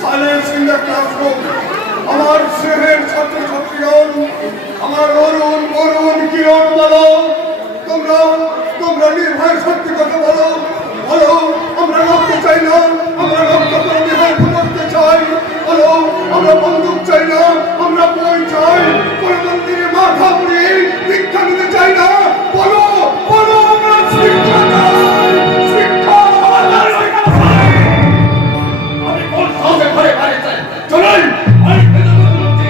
Silence in the classroom. আমার স্নেহের ছাত্রছাত্রীগণ, আমার অরুণ অরুণ কিরণ বলো, তোমরা নির্ভয় সত্যি কথা বলো। বলো, আমরা রক্ত চাই না, আমরা রক্ত করে নির্ভয় করতে চাই। বলো, আমরা বন্দুক চাই না, আমরা বই চাই। কোন মন্দিরে মাথা পুড়ে ভিক্ষা নিতে চাই না। বলো বলো, আমরা শিক্ষা চাই, শিক্ষা। আমি কোন সাহসে ঘরে বাইরে চাই? চলুন, আমি ভেতরে বলছি।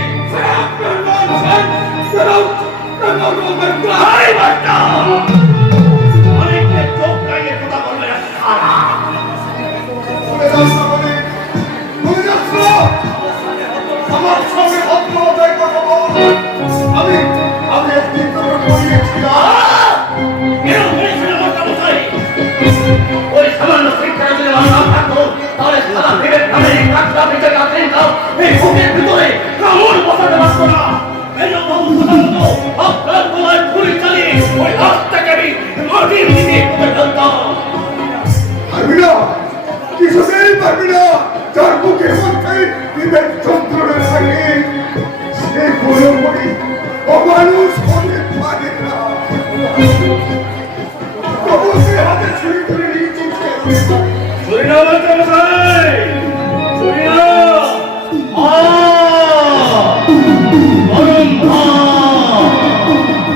অনেককে চোখ লাগিয়ে কথা বলবে না সারা। আমার সঙ্গে ভদ্রতায় কথা বল। আমি একদিন তোকে বলিয়েছিলাম। ওই সামান্য শিক্ষা যদি আমার না থাকতো, তাহলে সারা দেবের নামে কাকড়া বেঁচে রাখেন তাও এই বুকের ভিতরে কামড় বসাতে পারতো না। মেজবাবু কথা মতো আপনার গলায় গুলি চালিয়ে ওই হাতটাকে আমি মাটির নিচে পুঁতে ফেলতাম। পারবি না, কিছুতেই পারবি না। যার বুকের মধ্যে বিবেক যন্ত্রণা থাকে, সে কোনোমতেই অমানুষ হতে পারে না। তবু সে হাতে ছুরি ধরে নিশ্চিত ছুরি না বলতে মশাই, ছুরি না, গরম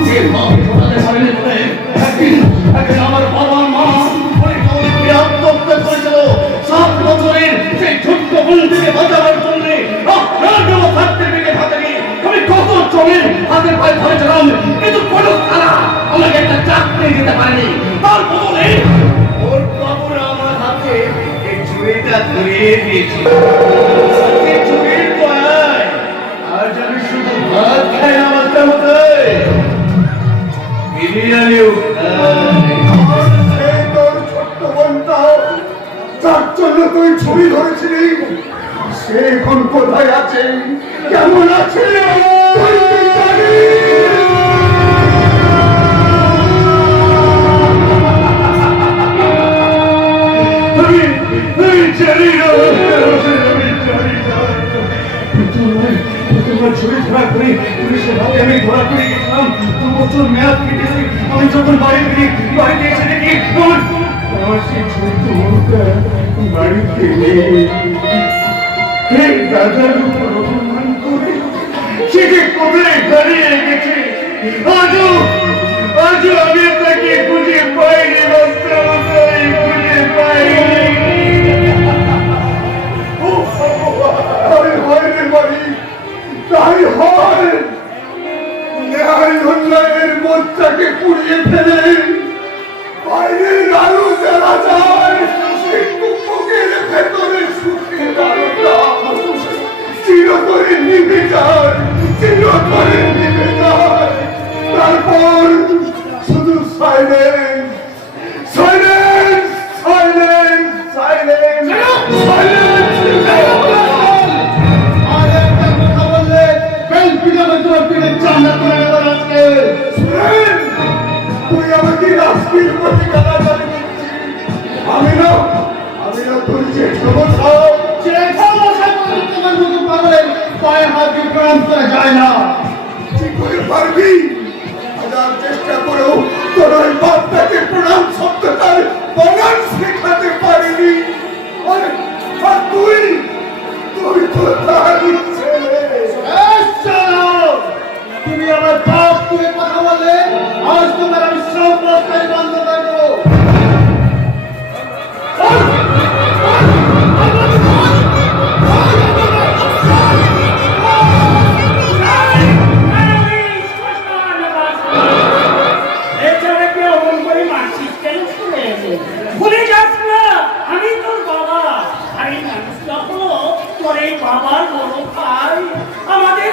যে ভাবে ফোটাতে পারেনি বলে একদিন আমার বাবা মা আত্মহত্যা করেছিল। 7 বছরের সেই ছোট্ট বোনটিকে বাঁচাবার জন্য আপনার দেওয়া সার্টিফিকেট হাতে নিয়ে আমি কত জনের হাতের পায়ে ধরেছিলাম, কিন্তু কোনো তারা আমাকে একটা চাকরি দিতে পারেনি। তার বদলে ওর বাবুরা আমার হাতে এই ছুরিটা ধরিয়ে দিয়েছিল। সেই ছুরির পায় আজ আমি শুধু ভাত খাই না, বাচ্চার মতো বিরিয়ানিও খাই। তোর ছোট্ট বোনটা, যার জন্য তুই ছবি ধরেছিলি, সে এখন কোথায় আছে, কেমন আছে তুই কি জানিস? আমি জানি না, আমি জানি না। তোমার ছবি ধরা করে পুলিশের হাতে আমি ধরা করে গেছিলাম। 2 বছর মেয়াদ কেটেছে। আমি যখন বাড়িতে এসে দেখি আমার সেই ছোট্ট বোনটা বাড়িতে নেই। এই দাদার উপর অপমান করে সেটি কোথায় দাঁড়িয়ে গেছে আজও আমি তাকে খুঁজে পাইনি, খুঁজে পাইনি। তাই হয় ন্যায় অন্যায়ের মনটাকে পুড়িয়ে ফেলে বাইরের আলো জ্বালা যায়, কিন্তু বুকের ভেতরে সুখের আলোটা চিরতরে নিভে যায়, চিরতরে নিভে যায়। তারপর শুধু silence, silence, silence, silence, silence. তুই আমাকে রাষ্ট্রীয় প্রতি গালাগালি দিচ্ছিস। আমি না তোর তোমার মতো পাগলের পায়ে হাত দিয়ে প্রণাম করা যায় না। কি করে পারবি? হাজার চেষ্টা করেও তোর ওই বাপটাকে প্রণাম শব্দটার বানান শেখাতে পারিনি। আর তুই তো তারই ছেলে। তুমি আমার বাপ তুই কথা বলে আজ তোমার আমি সব রাস্তায় বন্ধ করবো। ভুলে যাস না আমি তোর বাবা। আর এই মানুষটা হলো তোর এই বাবার বড় ভাই, আমাদের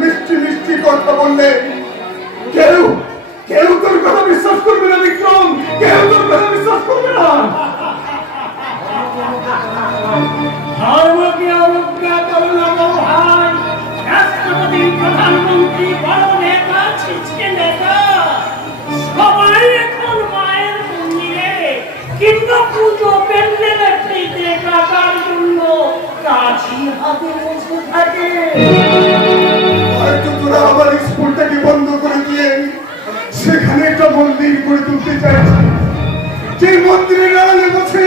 মিষ্টি মিষ্টি কথা বললে কেউ তোর কথা বিশ্বাস করবে না বিক্রম, কেউ তোর কথা বিশ্বাস করবে না। ধর্মকে অবজ্ঞা করো না ভাই। রাষ্ট্রপতি, প্রধানমন্ত্রী, বড় নেতা, ছিচকে নেতা সবাই এখন মায়ের মন্দিরে কিন্তু হাতে বসে থাকে। হয়তো তোরা আবার স্কুলটাকে বন্ধ করে দিয়ে সেখানে একটা মন্দির করে তুলতে চাইছিস। যে মন্দিরের আড়ালে বসে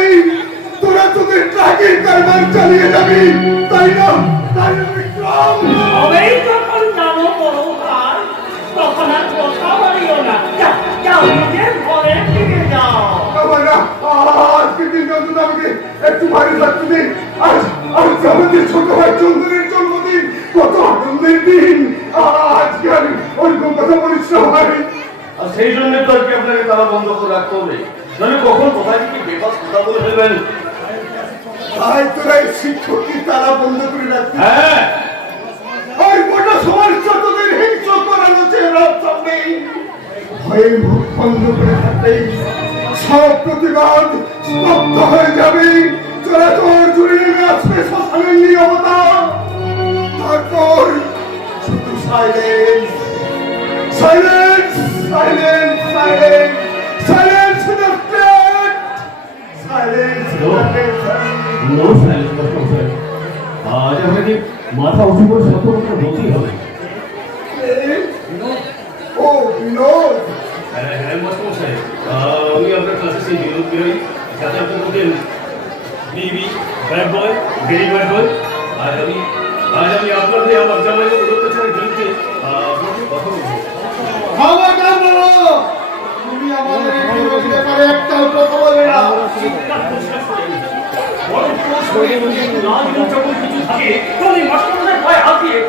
তোরা তোদের ট্রাকের কারবার চালিয়ে যাবি, তাই না? তাই না বিক্রম? তবেই যখন জানো বড় ভাই, তখন আর কথা বলিও না। যাও যাও, নিজের ঘরে ফিরে যাও। আমার না, আজকে দিনটা তো আমাকে একটু ভারী থাকতে দিন। আজ আমাদের ছোট ভাই চন্দনের জন্মদিন, কত আনন্দের দিন। আজকে আমি ওরকম কথা বলিস না ভাই। আর সেই জন্য তো আর কি আপনাকে তালা বন্ধ করে রাখতে হবে, নাহলে কখন কোথায় থেকে বেবাস কথা বলে ফেলবেন। ভাই তোরা এই শিক্ষককে তালা বন্ধ করে রাখতে, হ্যাঁ, আর গোটা সমাজটা তোদের হিংস্র করানো চেহারার সামনে ভয়ে মুখ বন্ধ করে থাকলেই সব প্রতিবাদ স্তব্ধ হয়ে যাবে। তোরা তোর জুড়ে নেমে আসবে শ্মশানের নীরবতা, তারপর শুধু silence, silence, silence, silence, silence with the state, silence with the no silence master. আজ আপনাকে মাথা উঁচু করে সত্য কথা বলতেই হবে। ও বিনোদ, হ্যাঁ মাস্টার সাহেব, আমি আপনার ক্লাসে সেই বিনোদ বিহারী, যাতে আপনি বলতেন বিবি bad boy, very bad boy. আজ আমি আপনার হয়ে আমার জামাই অত্যাচারের বিরুদ্ধে আপনাকে কথা বলবো। খবরদার বলো, তুমি আমাদের এই বিরোধী ব্যাপারে একটাও কথা বলবে না। বড় পুরুষ হয়ে না দিলেও যখন কিছু থাকে, তখন এই মাস্টারদের ভয় হাতিয়ে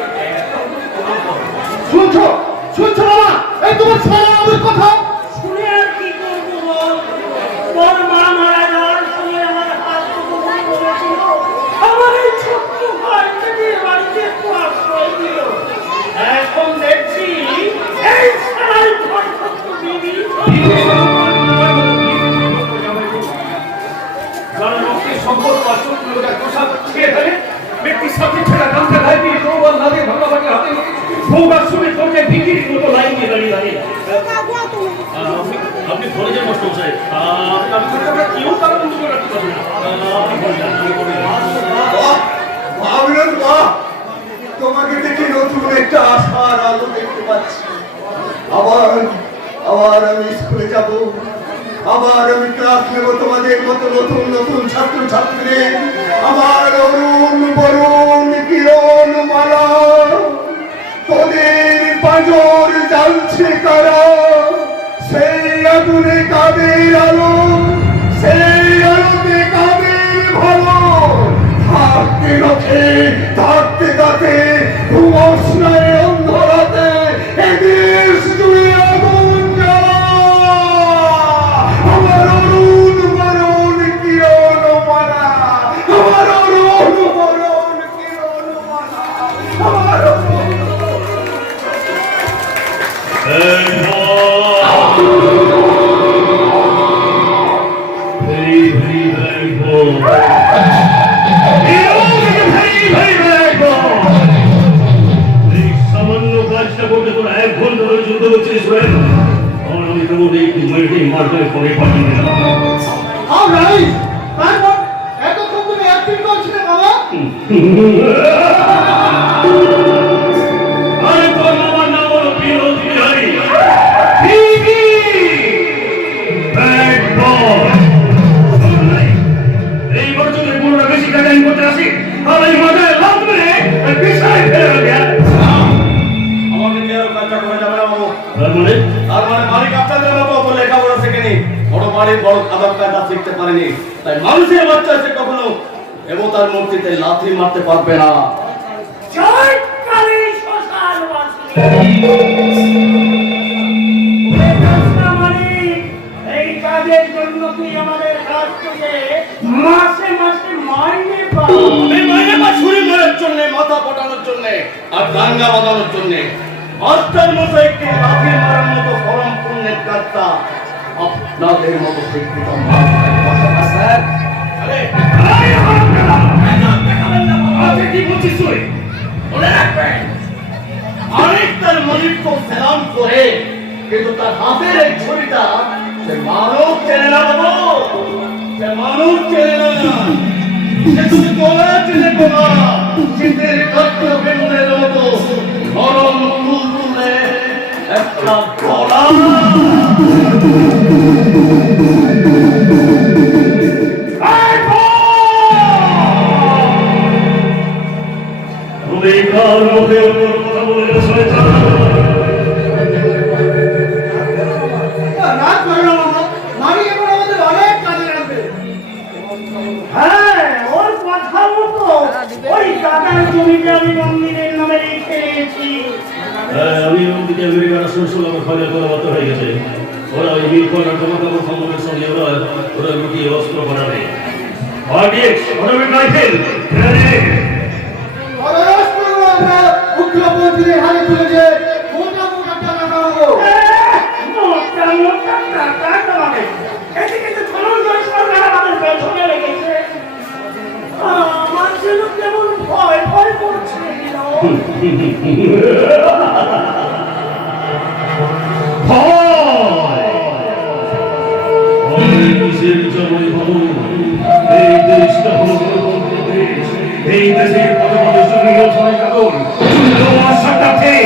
শুনছো, শুনছো বাবা, এই তোমার ছেলে আমাদের কথা শুনে আর কি করবো বল? তোর মা মারা যাওয়ার সময় আমার হাত দুটো বন্ধ করেছিল। আমার এই ছোট্ট ভাইটাকে বাড়িতে একটু আশ্রয় দিল। এখন দেখছি এই সারাই ঘর সত্য বিবি যারা রক্তের সম্পর্ক আর শত্রুতার পোশাক ছিঁড়ে ফেলে, ব্যক্তির সাথে ছেঁড়া গামছা গায়ে দিয়ে তরোয়াল হাতে ভাগাভাগি হাতে সৌগাত শুনে চলছে বিক্রির মতো লাইন দিয়ে দাঁড়িয়ে দাঁড়িয়ে। আপনি ঘরে যান মাস্টার সাহেব, আপনার কেউ তারা বন্ধ করে রাখতে পারবে না। আপনি ঘরে যান, আমি ঘরে যান। ভাবলেন বাহ, তোমাকে দেখে নতুন একটা আশার আলো দেখতে পাচ্ছি। আবার আমি স্কুলে যাব, আবার আমি ক্লাস নেব তোমাদের মতো নতুন নতুন ছাত্র ছাত্রীদের। আমার অরুণ বরুণ কিরণ মালা, তোদের পাঁজর জ্বালছে কারা, সেই আগুনে কাদের আলো, সেই আলোতে কাদের ভালো। থাকতে রথে, থাকতে তাতে, ঘুমস্নায় অন্ধরাতে, এদেশ জুড়ে আগুন জ্বালা। আমার অরুণ বরুণ কিরণ মালা, আমার অরুণ বরুণ কিরণ মালা, আমার অরুণ। Very, very bad boy. এই সামান্য কাজটা করতে তোরা 1 ঘন্টা ধরে যুদ্ধ করছিস রে। আর আমি তো বলি একটু মারতে পরে পাঠিয়ে দিলাম। অলরাইট, তারপর এতক্ষণ তুমি অ্যাক্টিং করছিলে বাবা। আরে তোর মামার নাম হলো বিনোদ বিহারী। বিবি ব্যাড বয়। এই বছরের পুরোটা বেশি কাটাই করতে আসি, আর এই মাথায় লাভ মেরে বিছানায় ফেলে দেয়। আমাকে দিয়ে আরো কাজটা করে যাবে না বাবু। আর মানে মালিক আপনাদের মতো অত লেখাপড়া শেখেনি, বড় মালিক বড় খাবার কাজটা শিখতে পারেনি, তাই মানুষের বাচ্চা এসে কখনো দেবতার মূর্তিতে লাথি মারতে পারবে না। জয় কালী শ্মশানবাসী। এই কাজের জন্য তুই আমাদের কাছ থেকে মাসে মাসে মাইনে পাও। আমি মাইনে পাই ছুরি মারার জন্য, মাথা পটানোর জন্য আর দাঙ্গা বাঁধানোর জন্য। মাস্টার মশাইকে লাথি মারার মতো পরম পুণ্যের কাজটা আপনাদের মতো শিক্ষিত স্যার। আরে আরে কি বলছিস তুই? বলে রাখবেন, মালিক তার মালিককে সালাম করে, কিন্তু তার হাতের এই ছুরিটা সে মানব চেনে না বাবু, সে মানুষ চেনে না, সে তুমি তোলা চেনে তোলা। শীতের চট্টকেন্দ্রের মতো নরম তুলতুলে একটা গলা তুমি কার মুখে কথা বলে শয়তান রাত করে না বাবা, মারি এবার আমাদের অনেক কাজে লাগবে। হ্যাঁ, ওর কথা মতো ওই কাকার জমিতে আমি মন্দিরের নামে লিখে দিয়েছি। আমি ওদিকে আমেরিকার শ্বশুর আমার ফলে কলাবদ্ধ হয়ে গেছে ওরা ওই বীর কন্যার জমা কাপড় সম্মুখের সঙ্গে ওরা লুকিয়ে অস্ত্র বানাবে পররাষ্ট্র আমরা উগ্রপন্থীদের হাতে তুলে দিয়ে মোটা মোটা টাকা কামাবো। মোটা মোটা টাকা কামাবে। এদিকে তো ধনঞ্জয় সরকার আমাদের পেছনে লেগেছে। আমার যেন কেমন ভয় ভয় করছে। কিসের জন্মই ভবন এই দেশটা হলো গণতন্ত্রের দেশ এই দেশের পদপদে জমিও ছয় কাগজ শতাব্দে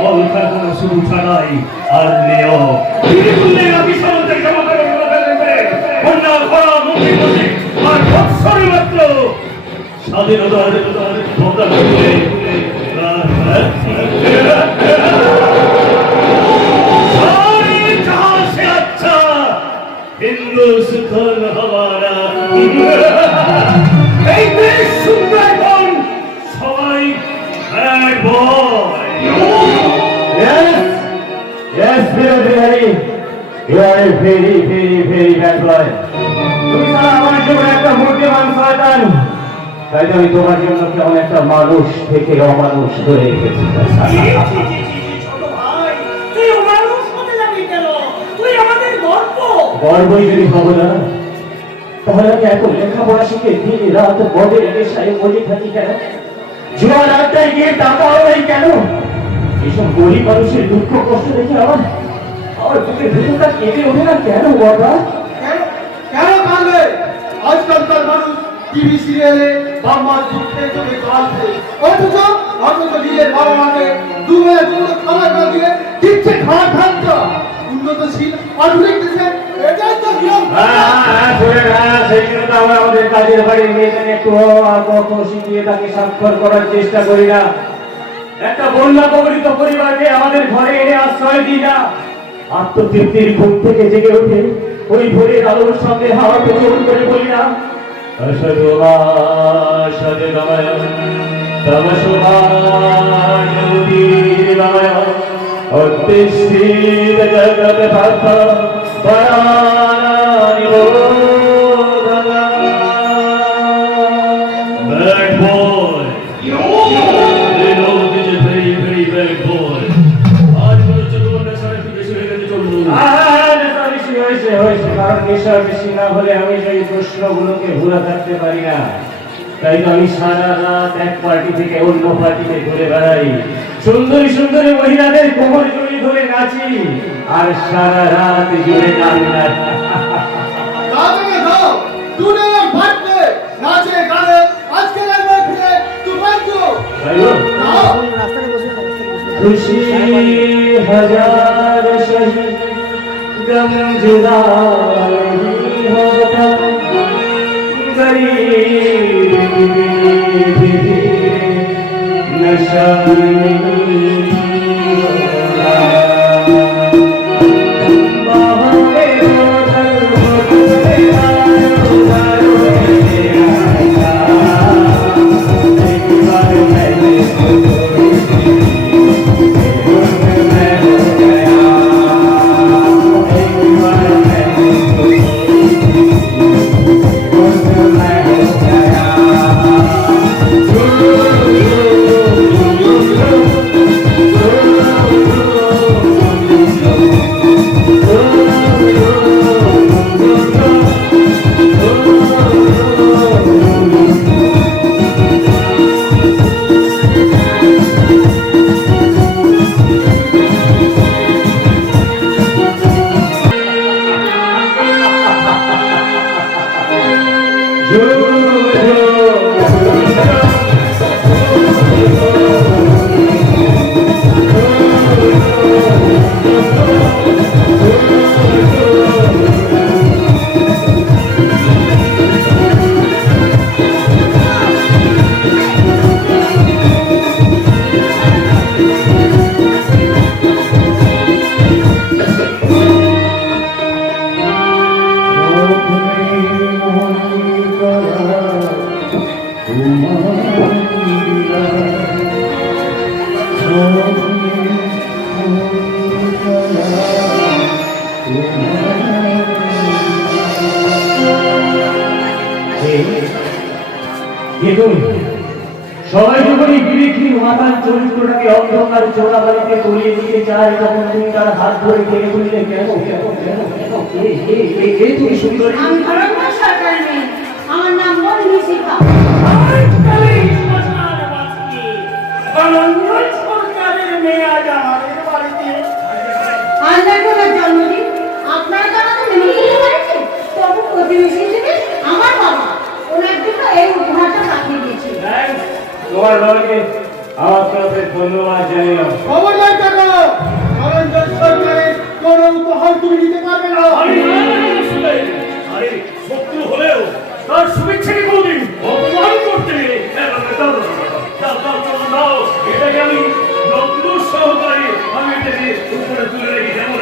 কলকাতা কোনো শুরু ছাড়াই আর নেও বিপুলের অভিসন্তের জমাতে কন্যা খরা মুক্তি করছে আর বৎসরে মাত্র স্বাধীনতার ভোটা করলে हिंदुस्तान हमारा এই দেশ সুন্দরবন সবাই bad boy Yes, Birodhari, you are a very, very, very bad boy. তুমি সারা আমার জীবনে একটা মূর্তিমান শয়তান। তাই তো আমি তোমার জন্য কেমন একটা মানুষ থেকে অমানুষ ধরে রেখেছি। ছোট ভাই, তুই অমানুষ হতে যাবি কেন? তুই আমাদের গর্ব। গর্বই যদি হবো না তাহলে আমি এত লেখাপড়া শিখে দিন রাত বদের নেশায় বসে থাকি কেন? জুয়ার আড্ডায় গিয়ে টাকা হয় কেন? এইসব গরিব মানুষের দুঃখ কষ্ট দেখে আমার বুকের ভেতরটা কেঁপে ওঠে না কেন বাবা? কেন কেন কাঁদবে? আজকালকার মানুষ টিভি সিরিয়ালে বাম্মার দুঃখে চোখে জ্বালছে, অথচ নিজের বাবা মাকে দুবেলা দুপুরে খাবার না দিয়ে দিচ্ছে খাওয়া খাদ্যা। উন্নতশীল আধুনিক দেশে এটাই তো নিয়ম। সেই জন্য তো আমরা আমাদের কাজের বাড়ির মেয়েদের একটু শিখিয়ে তাকে স্বাক্ষর করার চেষ্টা করি না। একটা বন্যা কবলিত পরিবারকে আমাদের ঘরে এনে আশ্রয় দিই না। আত্মতৃপ্তির ঘুম থেকে জেগে উঠে ওই ভোরের আলোর সঙ্গে হাওয়াকে চোখ করে বলি না Bad boy. They know this is very, very bad boy. আজ বলে চতুর্থ সাড়ে বেশি হয়ে গেছে চলবো কারণ নেশা বেশি না হলে আমি সেই প্রশ্নগুলোকে ভুলে থাকতে পারি না। তাই তো আমি সারা রাত এক পার্টি থেকে অন্য পার্টিতে ঘুরে বেড়াই, সুন্দরী সুন্দরী মহিলাদের কোমর জড়ি ধরে নাচি আর সারা রাত জুড়ে গান নাচি। রাজনে দাও দুনিয়া ফাটবে নাচে গানে আজকে লাগবে ফিরে তুফান তো खुशी हजार शहीद गम जुदा नहीं होता गरीब नशा দেখুন, সবাই যখন এই বিবেকী মাতার চরিত্রটাকে অন্ধকার চোরা বাড়িতে তলিয়ে দিতে চায়, তখন তুমি তার হাত ধরে টেনে তুললে কেন কেন কেন কেন তুমি সুন্দরী। আমি ধরনময় সরকারের মেয়ে, আমার নাম মন্দির শিখা। সরকারের মেয়ে আজ আমাদের বাড়িতে। আজ নাকি ওনার জন্মদিন, আপনারা তো আমাদের নিমন্ত্রণ করেছেন, তবু প্রতিবেশী হিসেবে আমার বাবা ওনার জন্য এই উপহারটা পাঠিয়ে দিয়েছে। তোমার বাবাকে আমার তরফে ধন্যবাদ জানিও। খবরদার কাকা, ধনঞ্জয় সরকারের কোনো উপহার তুমি দিতে পারবে না। আরে শত্রু হলেও তার শুভেচ্ছাকে কোনদিন অপমান করতে নেই। দাও, এটাকে আমি যত্ন সহকারে আমি এটাকে উপরে তুলে রেখে যাবো।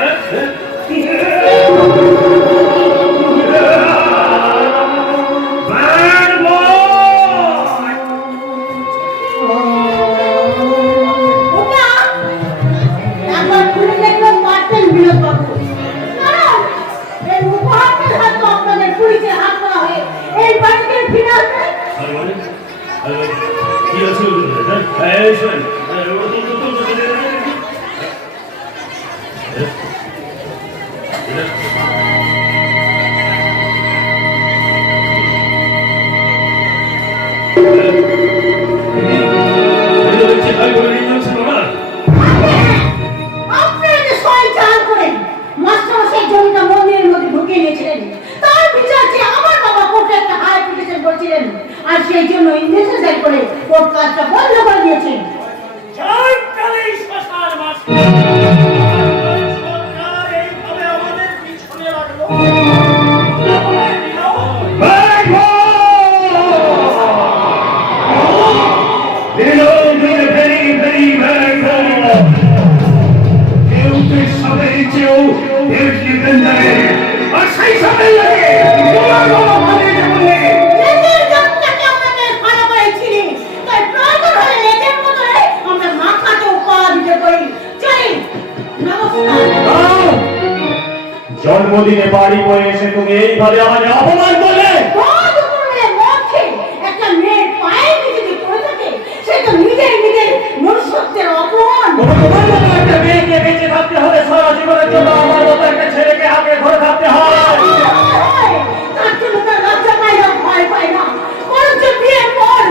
ওটা একবার খুলে দেখলাম পারতেন বিনোদ বাবু, কারণ এই উপহারটার হয়তো আপনাদের পুলিশের হাত করা হয়ে এই বাড়িতে ফিরে আসবে। কি আছে আপনারা যে শয়তান করেন, মাস্টারমশাই জমিটা মন্দিরের মধ্যে ঢুকিয়ে নিয়েছিলেন, তার বিচার যে আমার বাবা কোর্টে একটা হাই পিটিশন করছিলেন, আর সেই জন্য ইনভেস্টিগেশন করে কোর্ট কাজটা বন্ধ করে দিয়েছেন। জয় কালী শ্মশান মাস্টার। সরকার এইভাবে আমাদের পিছনে রাখলো। তাহলে লেজের জাতটাকে আমাদের ভালো করে চিনি, তাই প্রয়োজন হলে লেজের বদলে আমরা মাথাকে উপহার দিতে পারি। চলি, নমস্কার। জন্মদিনে বাড়ি বয়ে এসে তুমি এইভাবে আমাদের অপমান করলে। রোজ উপর মেলে মদ খেয়ে একটা মেয়ের পায়ের নিচে যে পড়ে থাকে, সে তো নিজের মনুষ্যত্বের অপমান। তোমার মতো একটা মেয়েকে বেঁচে থাকতে হলে সারা জীবনের জন্য আমার মতো একটা ছেলেকে আগে ধরে থাকতে হয়। তার জন্য তার লজ্জা পায় না, ভয় পায় না, বরঞ্চ বিয়ের পর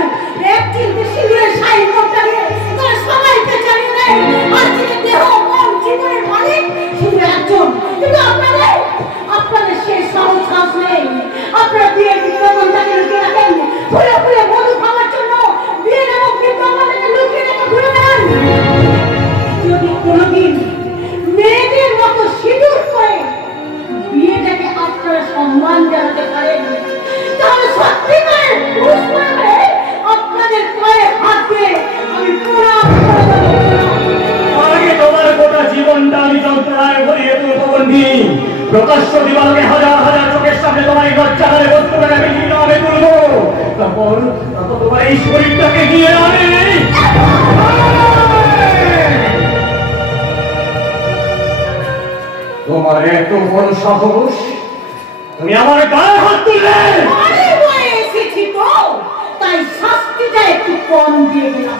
এক চিলতে সিঁদুরের শাড়ি মোটা নিয়ে তার সবাইকে জানিয়ে দেয় আজ থেকে দেহ মন জীবনের মালিক শুধু একজন। কিন্তু আপনাদের সেই সাহস নেই। আপনারা বিয়ের বিজ্ঞাপনটাকে লুকিয়ে রাখেন, ফুলে ফুলে মধু খাওয়ার জন্য বিয়ের এবং বিজ্ঞাপনটাকে লুকিয়ে রেখে ঘুরে বেড়ান। যদি কোনোদিন মেয়েদের মতো সিঁদুর করে বিয়েটাকে আপনারা সম্মান জানাতে পারেন, তাহলে সত্যিকারের পুরুষ মনে আপনাদের পায়ে হাত দিয়ে আমি প্রণাম করে দেবো। আগে তোমার গোটা জীবনটা আমি যন্ত্রণায় ভরিয়ে তুলব বন্ধি। প্রকাশ্য দিবালোকে হাজার হাজার চোখের সামনে তোমার এই লজ্জাহারে বস্তুটাকে আমি নীরবে তুলব। তারপর তোমার এই শরীরটাকে নিয়ে আমি তোমার এত বড় সাহস, তুমি আমার গায়ে হাত তুললে। অনেক বয়ে এসেছি তো, তাই শাস্তিটা একটু কম দিয়ে দিলাম।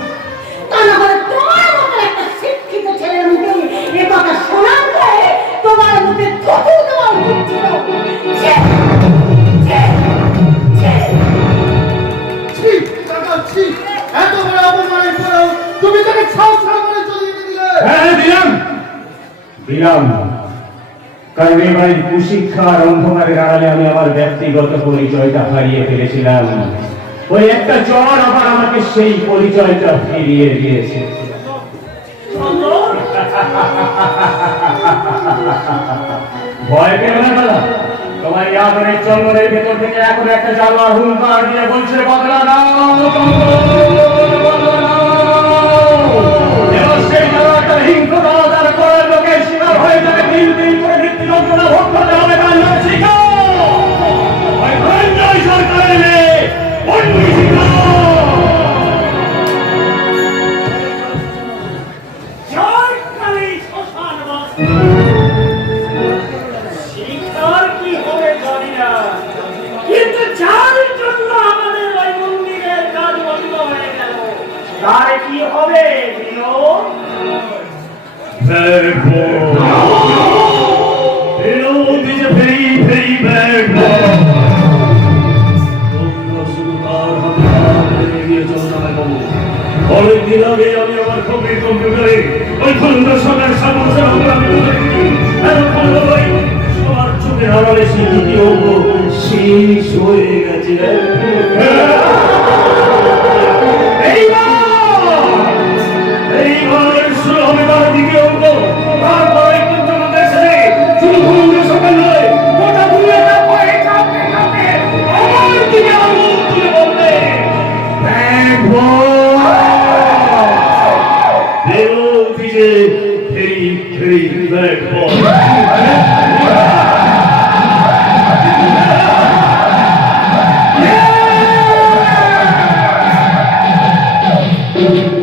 তা না হলে তোমার মতো একটা শিক্ষিত ছেলের মুখে এ কথা শোনার পরে তোমার মুখে থুতু দেওয়া উচিত ছিল। ছি, ছি, ছি। ছি, কাকা, ছি, এত বড় অপমানের পরেও তুমি তাকে ছাউ ছাউ করে চলিয়ে দিলে। হ্যাঁ দিলাম, কারণ এই বাড়ির কুশিক্ষার অন্ধকারের আড়ালে আমি আমার ব্যক্তিগত পরিচয়টা হারিয়ে ফেলেছিলাম। ওই একটা জ্বর আবার আমাকে সেই পরিচয়টা ফিরিয়ে দিয়েছে। ভয় পেও না দাদা, তোমার এই আদরের চন্দনের ভেতর থেকে এখন একটা জ্বালা হুঙ্কার দিয়ে বলছে বদলা দাও, বদলা দাও। এবার সেই জ্বালাটা হিংস্রতা তার করার লোকের শিকার হয়ে যাবে। দিন দিন করে মৃত্যু যন্ত্রণা ভোগ করতে হবে। কান্নার শিকার ওই ধনঞ্জয় সরকারের মেয়ে বন্দি শিকার। জয় কালী শ্মশান মাস্টার। শিকার কি হবে জানি না, কিন্তু যার জন্য তার কি হবে Binod? Bad boy. Bill is a very, very bad boy. তোমরা শুধু তার হাতে হাত এগিয়ে চলো না বাবু। অনেকদিন আগে আমি আমার কম্পিউটারে ওই খন্দকার সরকারের সামনে আমি বলেছি, এতক্ষণ হলোই সবার চোখের আড়ালে সেই দ্বিতীয় অঙ্গ শেষ হয়ে গেছে। এইবার শুরু হবে তার দ্বিতীয় অঙ্গ। তারপরে কিন্তু আমাদের সাথে শুধু খন্দকার সরকার নয়, গোটা দুনিয়াটা ভয়ে কাঁপতে কাঁপতে আমার দিকে আঙুল তুলে বলবে, "Bad boy! Bill is a very, very bad boy." Yeah!